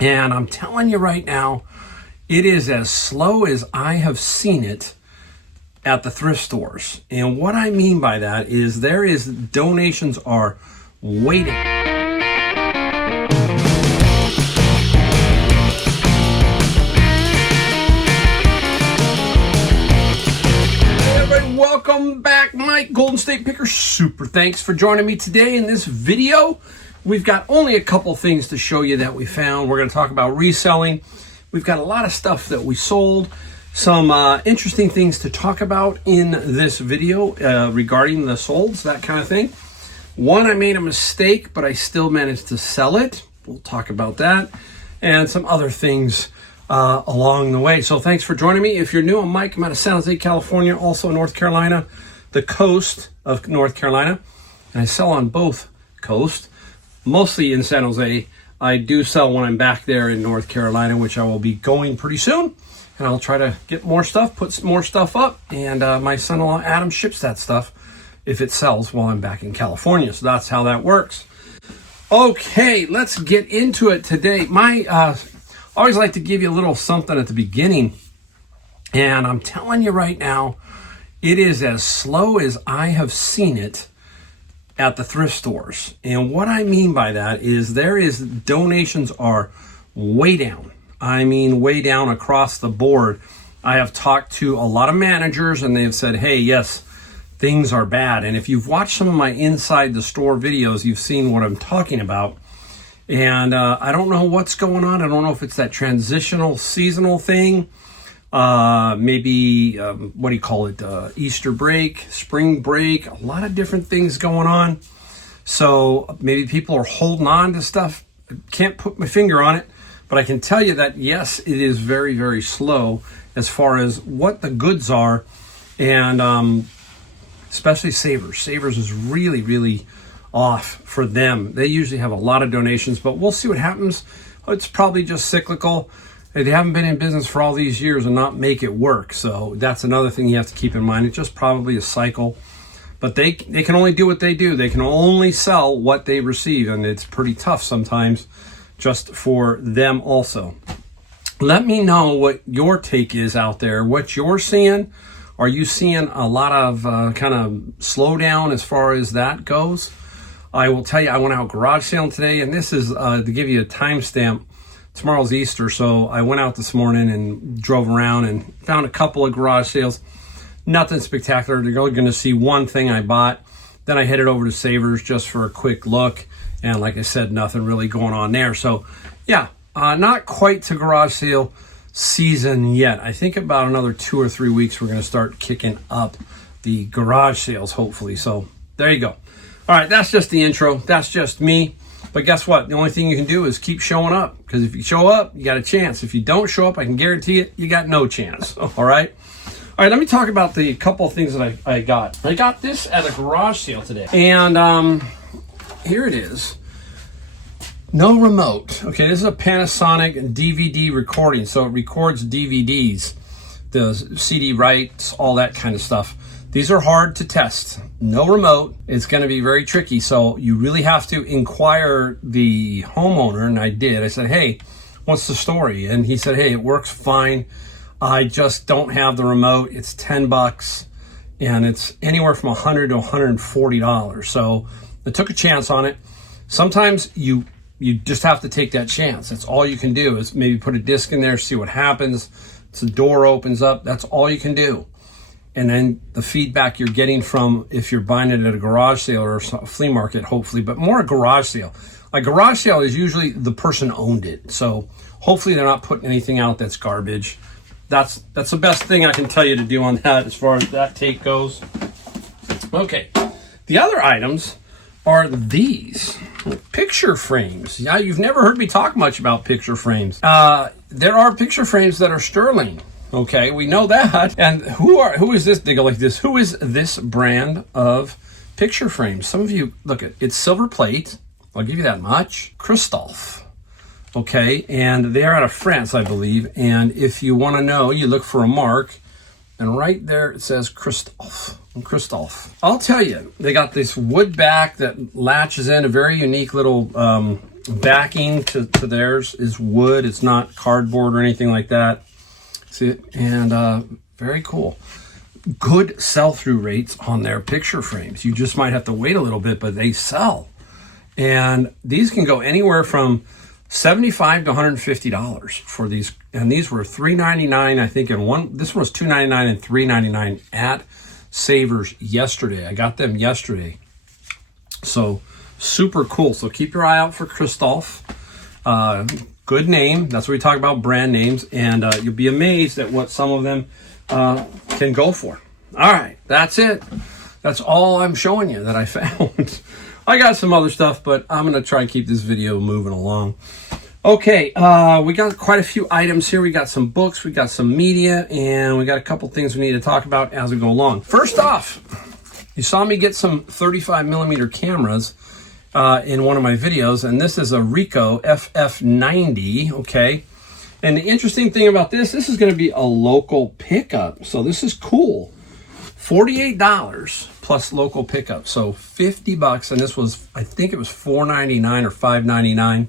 And I'm telling you right now, it is as slow as I have seen it at the thrift stores. And what I mean by that is donations are waiting. Welcome back, Mike, Golden State Picker. Super thanks for joining me today in this video. We've got only a couple things to show you that we found. We're going to talk about reselling. We've got a lot of stuff that we sold. Some interesting things to talk about in this video regarding the solds, that kind of thing. One, I made a mistake, but I still managed to sell it. We'll talk about that. And some other things along the way. So thanks for joining me. If you're new, I'm Mike. I'm out of San Jose, California, also North Carolina, the coast of North Carolina. And I sell on both coasts, mostly in San Jose. I do sell when I'm back there in North Carolina, which I will be going pretty soon. And I'll try to get more stuff, put some more stuff up. And my son-in-law, Adam, ships that stuff if it sells while I'm back in California. So that's how that works. Okay, let's get into it today. I always like to give you a little something at the beginning. And I'm telling you right now, it is as slow as I have seen it at the thrift stores. And what I mean by that is donations are way down. I mean, way down across the board. I have talked to a lot of managers and they've said, hey, yes, things are bad. And if you've watched some of my inside the store videos, you've seen what I'm talking about. And I don't know what's going on. I don't know if it's that transitional seasonal thing. Maybe, what do you call it? Easter break, spring break, a lot of different things going on. So maybe people are holding on to stuff. I can't put my finger on it, but I can tell you that, yes, it is very, very slow as far as what the goods are. And especially Savers. Savers is really, really off for them. They usually have a lot of donations, but we'll see what happens. It's probably just cyclical. They haven't been in business for all these years and not make it work. So that's another thing you have to keep in mind. It's just probably a cycle. But they can only do what they do. They can only sell what they receive. And it's pretty tough sometimes just for them also. Let me know what your take is out there, what you're seeing. Are you seeing a lot of kind of slowdown as far as that goes? I will tell you, I went out garage sailing today, and this is to give you a timestamp. Tomorrow's Easter, so I went out this morning and drove around and found a couple of garage sales. Nothing spectacular. You're only going to see one thing I bought. Then I headed over to Savers just for a quick look. And like I said, nothing really going on there. So yeah, not quite to garage sale season yet. I think about another 2 or 3 weeks, we're going to start kicking up the garage sales, hopefully. So there you go. All right, that's just the intro. That's just me. But guess what? The only thing you can do is keep showing up, because if you show up, you got a chance. If you don't show up, I can guarantee it, you got no chance. All right? All right, let me talk about the couple of things that I got. I got this at a garage sale today. And here it is. No remote. Okay, this is a Panasonic DVD recording. So it records DVDs, the CD rights, all that kind of stuff. These are hard to test. No remote. It's going to be very tricky. So you really have to inquire the homeowner. And I did. I said, hey, what's the story? And he said, hey, it works fine. I just don't have the remote. It's $10 and it's anywhere from $100 to $140. So I took a chance on it. Sometimes you just have to take that chance. That's all you can do, is maybe put a disc in there, see what happens. The door opens up. That's all you can do. And then the feedback you're getting from, if you're buying it at a garage sale or a flea market, hopefully, but more a garage sale. A garage sale is usually the person owned it. So hopefully they're not putting anything out that's garbage. That's the best thing I can tell you to do on that as far as that take goes. Okay. The other items are these picture frames. Yeah, you've never heard me talk much about picture frames. There are picture frames that are sterling. Okay, we know that. And who is this? They go like this. Who is this brand of picture frames? Some of you, look at it's silver plate. I'll give you that much. Christophe. Okay, and they're out of France, I believe. And if you want to know, you look for a mark, and right there it says Christophe. I'll tell you, they got this wood back that latches in, a very unique little backing to theirs is wood. It's not cardboard or anything like that. See it? And very cool. Good sell-through rates on their picture frames. You just might have to wait a little bit, but they sell. And these can go anywhere from $75 to $150 for these. And these were $3.99, I think, and this one was $2.99 and $3.99 at Savers yesterday. I got them yesterday. So super cool. So keep your eye out for Christoph. Good name. That's what we talk about, brand names. And you'll be amazed at what some of them can go for. All right, that's it. That's all I'm showing you that I found. I got some other stuff, but I'm going to try and keep this video moving along. Okay, we got quite a few items here. We got some books, we got some media, and we got a couple things we need to talk about as we go along. First off, you saw me get some 35mm cameras in one of my videos, and this is a Ricoh FF90, okay? And the interesting thing about this is going to be a local pickup, so this is cool. $48 plus local pickup, so $50, and this was, I think it was $4.99 or $5.99,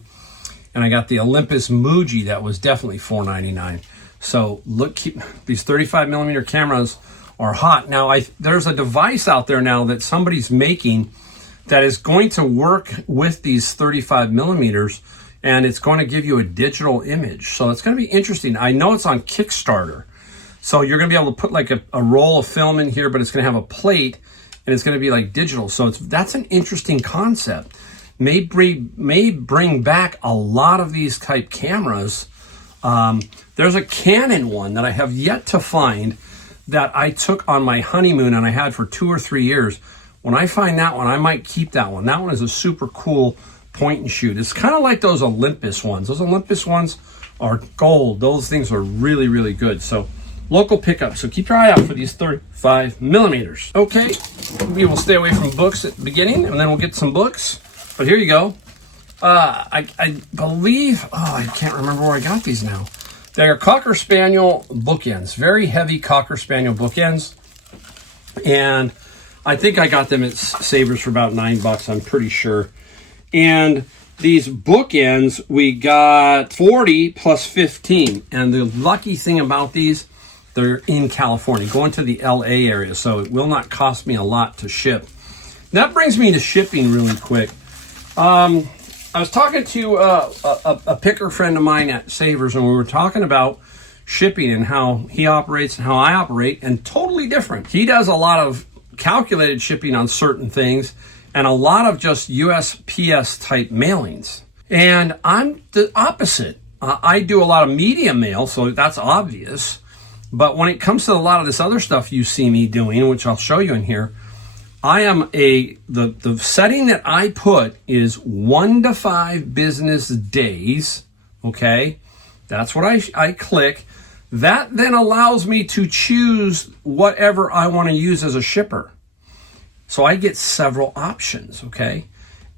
and I got the Olympus Muji that was definitely $4.99. So look, these 35mm cameras are hot. Now, there's a device out there now that somebody's making that is going to work with these 35mm, and it's going to give you a digital image. So it's going to be interesting. I know it's on Kickstarter. So you're going to be able to put like a roll of film in here, but it's going to have a plate, and it's going to be like digital. So that's an interesting concept. May bring back a lot of these type cameras. There's a Canon one that I have yet to find that I took on my honeymoon and I had for 2 or 3 years. When I find that one, I might keep that one. That one is a super cool point and shoot. It's kind of like those Olympus ones. Those Olympus ones are gold. Those things are really, really good. So local pickup. So keep your eye out for these 35mm. Okay, we will stay away from books at the beginning, and then we'll get some books. But here you go. I believe, I can't remember where I got these now. They're Cocker Spaniel bookends, very heavy Cocker Spaniel bookends. And I think I got them at Savers for about $9, I'm pretty sure. And these bookends, we got 40 plus 15. And the lucky thing about these, they're in California, going to the LA area, so it will not cost me a lot to ship. That brings me to shipping really quick. I was talking to a picker friend of mine at Savers, and we were talking about shipping and how he operates and how I operate, and totally different. He does a lot of calculated shipping on certain things and a lot of just USPS type mailings. And I'm the opposite. I do a lot of media mail, so that's obvious. But when it comes to a lot of this other stuff you see me doing, which I'll show you in here, I am the setting that I put is 1 to 5 business days, okay? That's what I click. That then allows me to choose whatever I want to use as a shipper. So I get several options, okay?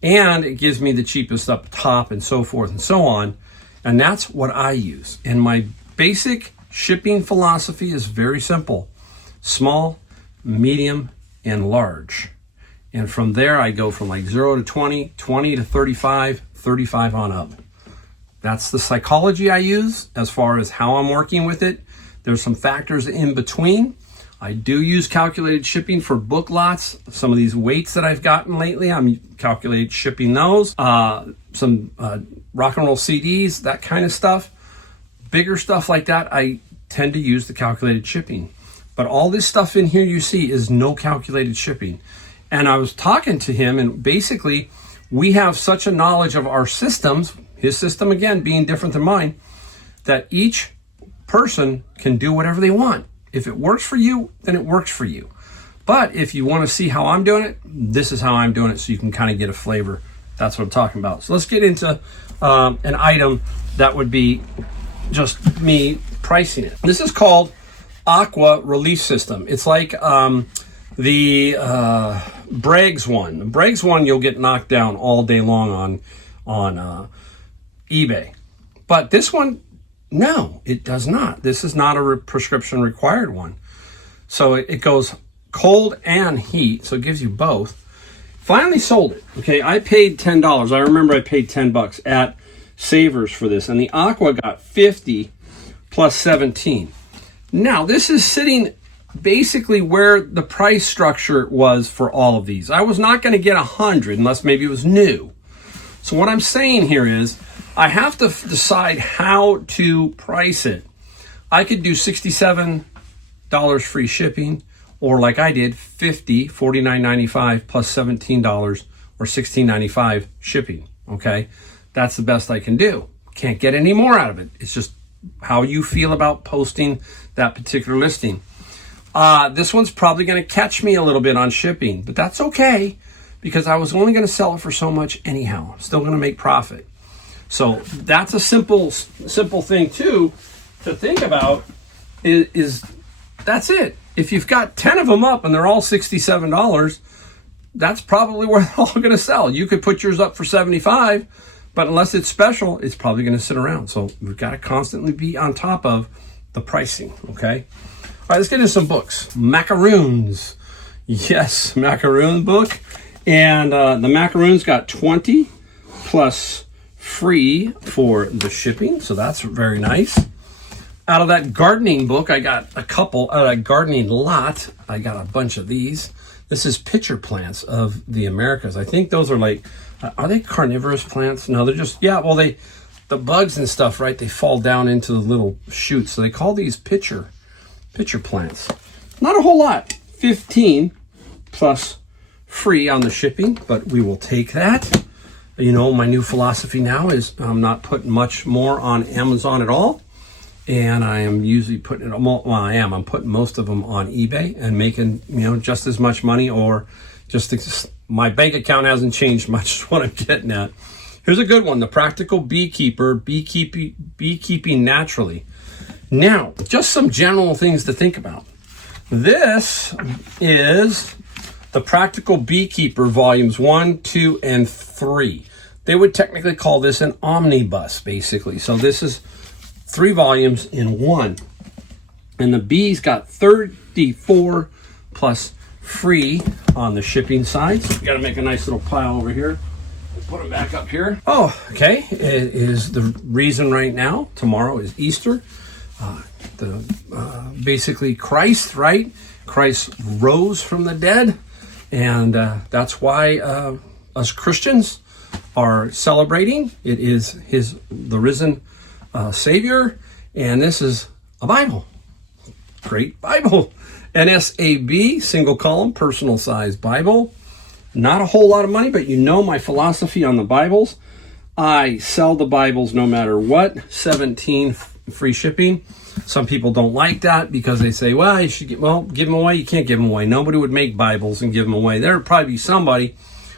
And it gives me the cheapest up top and so forth and so on. And that's what I use. And my basic shipping philosophy is very simple: small, medium, and large. And from there, I go from like 0 to 20, 20 to 35, 35 on up. That's the psychology I use as far as how I'm working with it. There's some factors in between. I do use calculated shipping for book lots. Some of these weights that I've gotten lately, I'm calculated shipping those. Some rock and roll CDs, that kind of stuff. Bigger stuff like that, I tend to use the calculated shipping. But all this stuff in here you see is no calculated shipping. And I was talking to him, and basically we have such a knowledge of our systems, his system again being different than mine, that each person can do whatever they want. If it works for you, then it works for you. But if you want to see how I'm doing it, this is how I'm doing it, so you can kind of get a flavor. That's what I'm talking about. So let's get into an item that would be just me pricing it. This is called Aqua Release System. It's like the Braggs one. The Braggs one you'll get knocked down all day long on eBay. But this one, no, it does not. This is not a prescription required one. So it goes cold and heat, so it gives you both. Finally sold it. Okay, I paid $10. I remember I paid $10 at Savers for this, and the Aqua got 50 plus 17. Now, this is sitting basically where the price structure was for all of these. I was not going to get 100 unless maybe it was new. So what I'm saying here is I have to decide how to price it. I could do $67 free shipping, or like I did, $49.95 plus $17 or $16.95 shipping. Okay, that's the best I can do. Can't get any more out of it. It's just how you feel about posting that particular listing. This one's probably going to catch me a little bit on shipping, but that's okay because I was only going to sell it for so much anyhow. I'm still going to make profit. So that's a simple thing too to think about is that's it. If you've got 10 of them up and they're all $67, that's probably where they're all going to sell. You could put yours up for $75, but unless it's special, it's probably going to sit around. So we've got to constantly be on top of the pricing, okay? All right, let's get into some books. Macaroons. Yes, Macaroon book. And the Macaroons got 20 plus free for the shipping. So that's very nice. Out of that gardening book, I got a couple. Out of that gardening lot, I got a bunch of these. This is pitcher plants of the Americas. I think those are like, are they carnivorous plants? No, they're just, yeah, well, the bugs and stuff, right? They fall down into the little shoots. So they call these pitcher plants. Not a whole lot. 15 plus free on the shipping, but we will take that. You know, my new philosophy now is I'm not putting much more on Amazon at all. And I am usually putting it, well, I'm putting most of them on eBay and making, you know, just as much money, or just my bank account hasn't changed much is what I'm getting at. Here's a good one, The Practical Beekeeper, Beekeeping Naturally. Now, just some general things to think about. This is The Practical Beekeeper, volumes 1, 2, and 3. They would technically call this an omnibus, basically. So this is 3 volumes in one. And the bees got 34 plus free on the shipping side. So we got to make a nice little pile over here. Put them back up here. Oh, okay. It is the reason right now. Tomorrow is Easter. Basically Christ, right? Christ rose from the dead. And that's why us Christians are celebrating. It is the risen Savior, and this is a Bible. Great Bible. NSAB, single column, personal size Bible. Not a whole lot of money, but you know my philosophy on the Bibles. I sell the Bibles no matter what. 17 free shipping. Some people don't like that because they say, well, you should give them away. You can't give them away. Nobody would make Bibles and give them away. There would probably be somebody,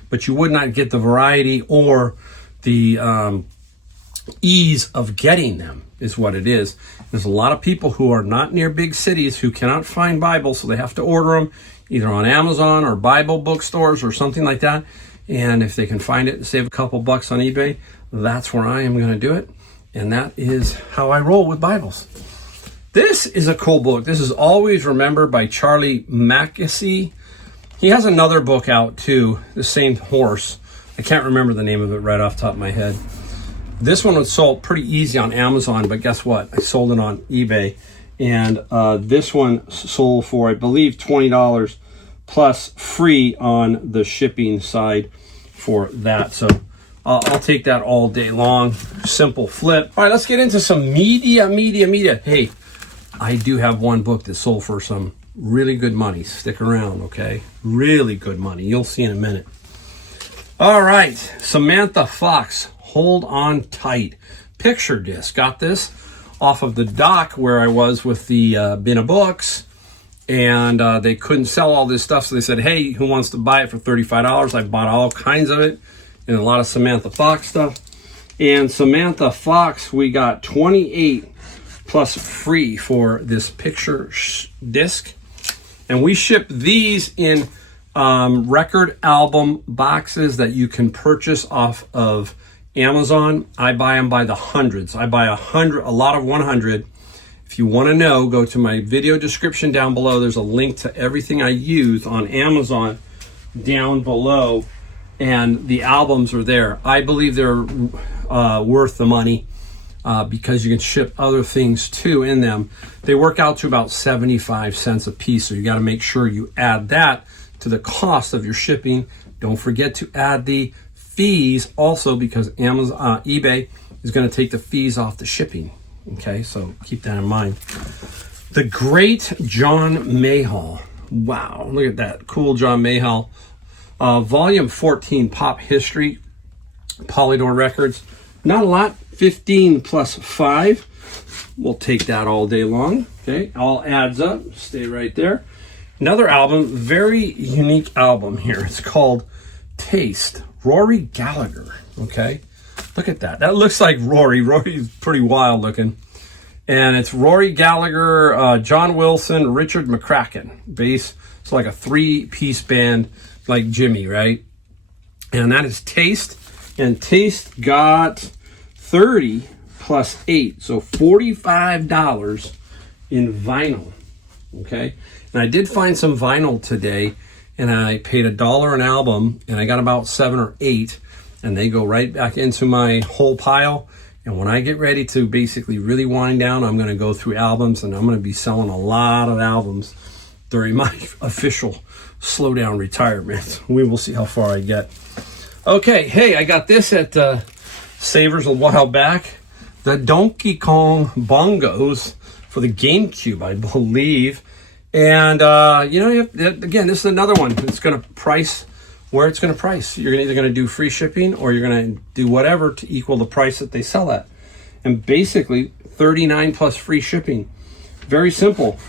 but you would not get the variety or the ease of getting them is what it is. There's a lot of people who are not near big cities who cannot find Bibles, so they have to order them either on Amazon or Bible bookstores or something like that. And if they can find it and save a couple bucks on eBay, that's where I am going to do it. And that is how I roll with Bibles. This is a cool book. This is Always Remember by Charlie Mackesy. He has another book out too, the same horse. I can't remember the name of it right off the top of my head. This one was sold pretty easy on Amazon, but guess what? I sold it on eBay. And this one sold for, I believe, $20 plus free on the shipping side for that. So I'll take that all day long. Simple flip. All right, let's get into some media. Hey, I do have one book that sold for some really good money. Stick around, okay? Really good money. You'll see in a minute. All right, Samantha Fox, Hold On Tight. Picture disc. Got this off of the dock where I was with the bin of books. And they couldn't sell all this stuff, so they said, hey, who wants to buy it for $35? I bought all kinds of it and a lot of Samantha Fox stuff. And Samantha Fox, we got 28 plus free for this picture disc. And we ship these in record album boxes that you can purchase off of Amazon. I buy them by the hundreds. I buy a lot of 100. If you want to know, go to my video description down below. There's a link to everything I use on Amazon down below, and the albums are there. I believe they're worth the money because you can ship other things too in them. They work out to about 75 cents a piece, so you got to make sure you add that to the cost of your shipping. Don't forget to add the fees also, because Amazon, eBay is going to take the fees off the shipping. Okay, so keep that in mind. The Great John Mayhall. Wow, look at that. Cool John Mayhall. Volume 14, Pop History, Polydor Records. Not a lot, 15 plus 5. We'll take that all day long. Okay, all adds up. Stay right there. Another album, very unique album here. It's called Taste, Rory Gallagher. Okay, look at that. That looks like Rory. Rory's pretty wild looking. And it's Rory Gallagher, John Wilson, Richard McCracken. Bass. It's like a 3-piece band like Jimmy, right? And that is Taste. And Taste got 30 plus 8. So $45 in vinyl. Okay? And I did find some vinyl today, and I paid $1 an album, and I got about 7 or 8, and they go right back into my whole pile. And when I get ready to basically really wind down, I'm going to go through albums, and I'm going to be selling a lot of albums during my official slow down retirement. We will see how far I get. Okay, hey, I got this at Savers a while back. The Donkey Kong bongos for the GameCube, I believe. And, you know, again, this is another one. It's going to price where it's going to price. You're either going to do free shipping, or you're going to do whatever to equal the price that they sell at. And basically, $39 plus free shipping. Very simple.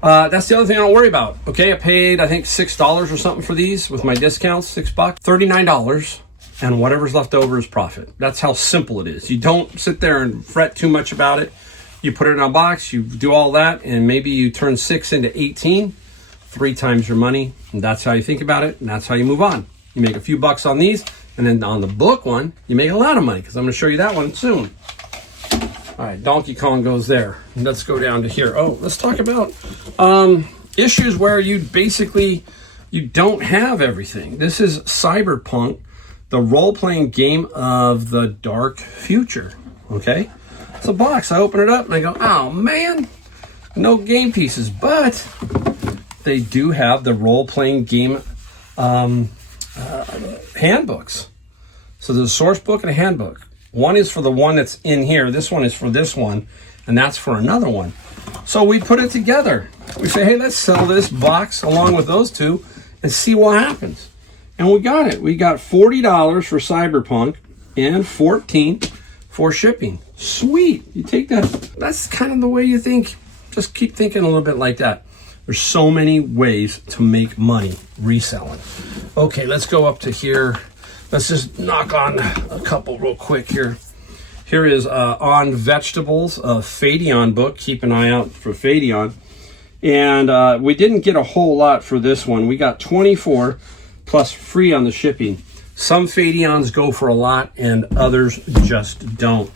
That's the other thing I don't worry about. Okay, I paid, I think, $6 or something for these with my discounts, $6, $39, and whatever's left over is profit. That's how simple it is. You don't sit there and fret too much about it. You put it in a box, you do all that, and maybe you turn 6 into 18, 3 times your money, and that's how you think about it, and that's how you move on. You make a few bucks on these, and then on the book one, you make a lot of money, because I'm going to show you that one soon. All right, Donkey Kong goes there. Let's go down to here. Oh, let's talk about issues where you basically, you don't have everything. This is Cyberpunk, the role-playing game of the dark future, okay? It's a box. I open it up, and I go, oh, man, no game pieces, but they do have the role-playing game handbooks. So there's a source book and a handbook. One is for the one that's in here. This one is for this one, and that's for another one. So we put it together. We say, hey, let's sell this box along with those two and see what happens. And we got it. We got $40 for Cyberpunk and $14 for shipping. Sweet. You take that. That's kind of the way you think. Just keep thinking a little bit like that. There's so many ways to make money reselling. Okay, let's go up to here. Let's just knock on a couple real quick here. Here is On Vegetables, a Fadeon book. Keep an eye out for Fadeon. And we didn't get a whole lot for this one. We got 24 plus free on the shipping. Some Fadeons go for a lot and others just don't.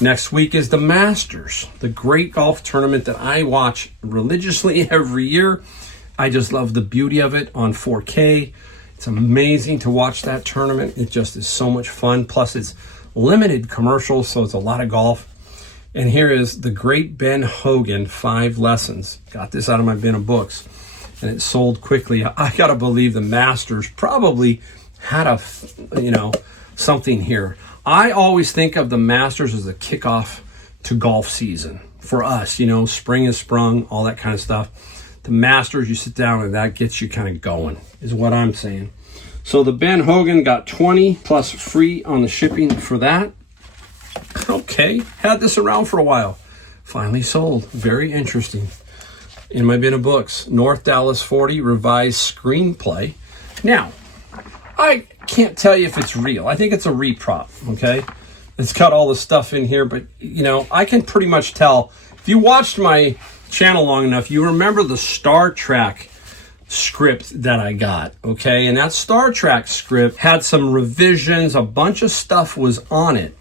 Next week is the Masters, the great golf tournament that I watch religiously every year. I just love the beauty of it on 4K. It's amazing to watch that tournament. It just is so much fun. Plus, it's limited commercials, so it's a lot of golf. And here is the Great Ben Hogan 5 Lessons. Got this out of my bin of books, and it sold quickly. I gotta believe the Masters probably had a, something here. I always think of the Masters as a kickoff to golf season for us. Spring is sprung, all that kind of stuff. The Masters, you sit down and that gets you kind of going, is what I'm saying. So the Ben Hogan got 20 plus free on the shipping for that. Okay, had this around for a while. Finally sold. Very interesting. In my bin of books, North Dallas 40 revised screenplay. Now, I can't tell you if it's real. I think it's a reprop, okay? It's got all the stuff in here, but, I can pretty much tell. If you watched my channel long enough, you remember the Star Trek script that I got, okay? And that Star Trek script had some revisions, a bunch of stuff was on it.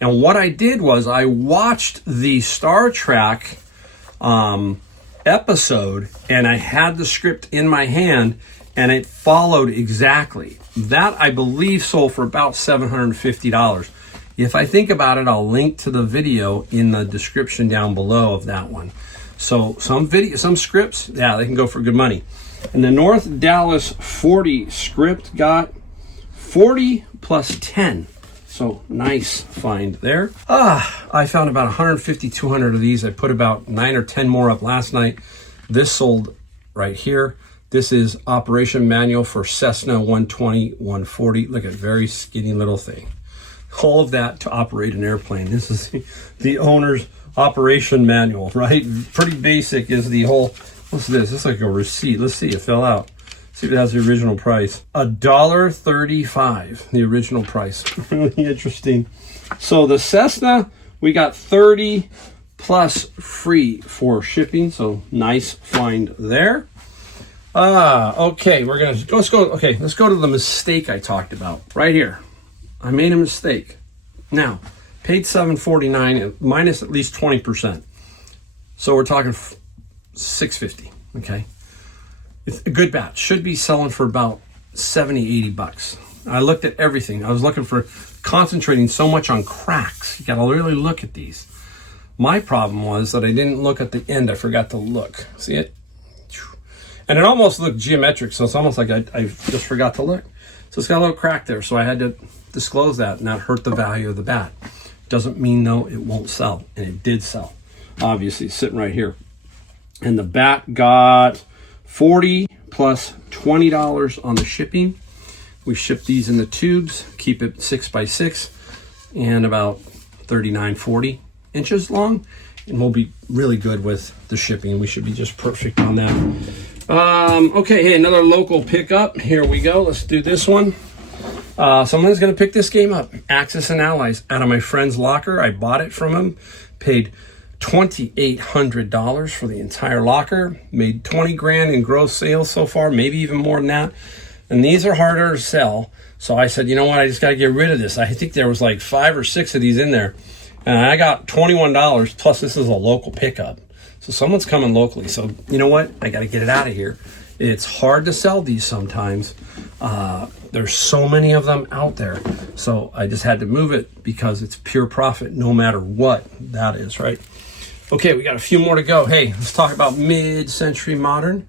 And what I did was I watched the Star Trek episode, and I had the script in my hand, and it followed exactly. That, I believe, sold for about $750. If I think about it, I'll link to the video in the description down below of that one. So some scripts, yeah, they can go for good money. And the North Dallas 40 script got 40 plus 10. So nice find there. I found about 150, 200 of these. I put about 9 or 10 more up last night. This sold right here. This is operation manual for Cessna 120, 140. Look at very skinny little thing. All of that to operate an airplane. This is the owner's operation manual, right? Pretty basic is the whole, what's this? It's like a receipt. Let's see, it fell out. See if it has the original price. $1.35, the original price. Really interesting. So the Cessna, we got 30 plus free for shipping. So nice find there. Okay, let's go to the mistake I talked about right here. I made a mistake. Now, paid $749 minus at least 20%. So we're talking $650, okay? It's a good batch. Should be selling for about 70, 80 bucks. I looked at everything. I was looking for concentrating so much on cracks. You gotta really look at these. My problem was that I didn't look at the end. I forgot to look. See it? And it almost looked geometric, so it's almost like I just forgot to look. So it's got a little crack there, so I had to disclose that and not hurt the value of the bat. Doesn't mean, though, it won't sell, and it did sell. Obviously, it's sitting right here. And the bat got 40 plus $20 on the shipping. We ship these in the tubes, keep it 6x6 and about 39, 40 inches long, and we'll be really good with the shipping. We should be just perfect on that. Okay, hey, another local pickup. Here we go. Let's do this one. Someone's going to pick this game up. Axis and Allies, out of my friend's locker. I bought it from him, paid $2,800 for the entire locker, made 20 grand in gross sales so far, maybe even more than that. And these are harder to sell. So I said, you know what? I just got to get rid of this. I think there was like 5 or 6 of these in there. And I got $21, plus this is a local pickup. So someone's coming locally. So you know what? I got to get it out of here. It's hard to sell these sometimes. There's so many of them out there. So I just had to move it because it's pure profit no matter what that is, right? Okay, we got a few more to go. Hey, let's talk about mid-century modern.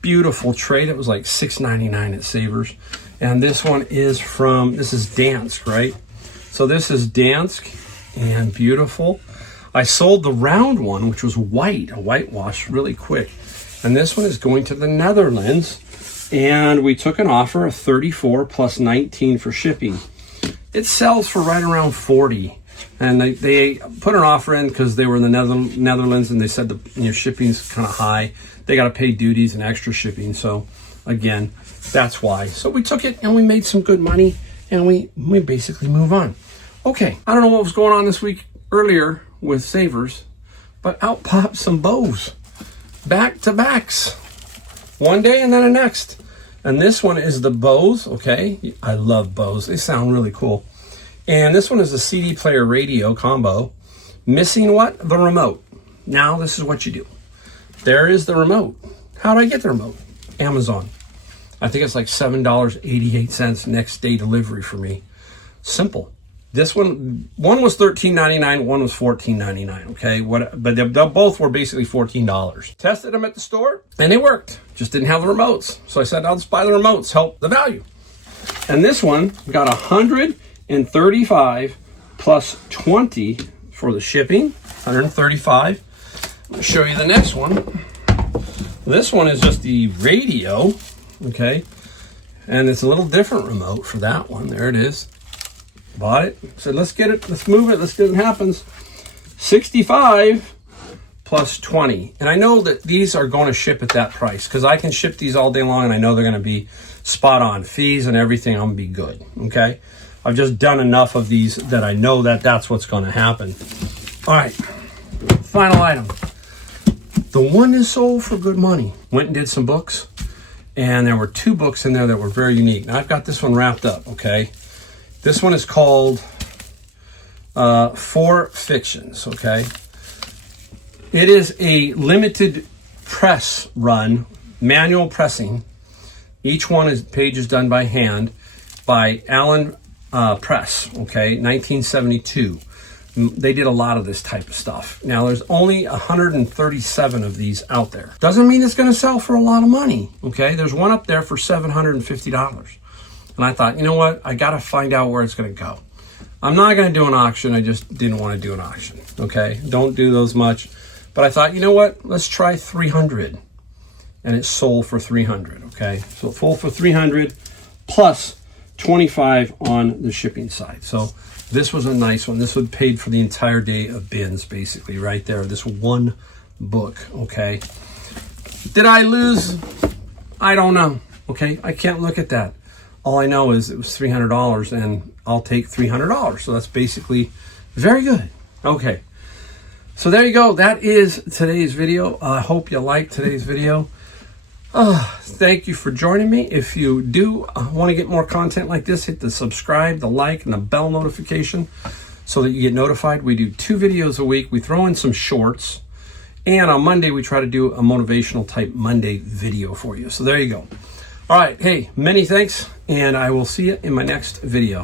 Beautiful trade. It was like $6.99 at Savers. And this one is this is Dansk, right? So this is Dansk and beautiful. I sold the round one, which was white, a whitewash, really quick. And this one is going to the Netherlands. And we took an offer of 34 plus 19 for shipping. It sells for right around 40. And they put an offer in because they were in the Netherlands, and they said the shipping's kind of high. They got to pay duties and extra shipping. So again, that's why. So we took it and we made some good money, and we basically move on. Okay, I don't know what was going on this week earlier with Savers, but out popped some Bose. Back-to-backs. One day and then the next. And this one is the Bose, okay? I love Bose. They sound really cool. And this one is a CD player radio combo. Missing what? The remote. Now this is what you do. There is the remote. How do I get the remote? Amazon. I think it's like $7.88 next day delivery for me. Simple. This one was $13.99, one was $14.99, okay? But they both were basically $14. Tested them at the store, and they worked. Just didn't have the remotes. So I said, I'll just buy the remotes, help the value. And this one got 135 plus 20 for the shipping, 135. I'll show you the next one. This one is just the radio, okay? And it's a little different remote for that one. There it is. Bought it. Said, let's get it. Let's move it. Let's see what happens. 65 plus 20. And I know that these are going to ship at that price because I can ship these all day long, and I know they're going to be spot on. Fees and everything, I'm going to be good. Okay? I've just done enough of these that I know that that's what's going to happen. All right. Final item. The one is sold for good money. Went and did some books, and there were 2 books in there that were very unique. Now, I've got this one wrapped up, okay? This one is called 4 Fictions, okay? It is a limited press run, manual pressing Each page is done by hand by Allen Press, okay, 1972. They did a lot of this type of stuff. Now, there's only 137 of these out there. Doesn't mean it's going to sell for a lot of money, okay? There's one up there for $750. And I thought, you know what? I got to find out where it's going to go. I'm not going to do an auction. I just didn't want to do an auction, okay? Don't do those much. But I thought, you know what? Let's try 300. And it sold for 300, okay? So it sold for 300 plus 25 on the shipping side. So this was a nice one. This would paid for the entire day of bins, basically, right there. This one book, okay? Did I lose? I don't know, okay? I can't look at that. All I know is it was $300, and I'll take $300. So that's basically very good. Okay, so there you go. That is today's video. I hope you liked today's video. Thank you for joining me. If you do want to get more content like this, hit the subscribe, the like, and the bell notification so that you get notified. We do 2 videos a week. We throw in some shorts. And on Monday, we try to do a motivational type Monday video for you. So there you go. All right. Hey, many thanks. And I will see you in my next video.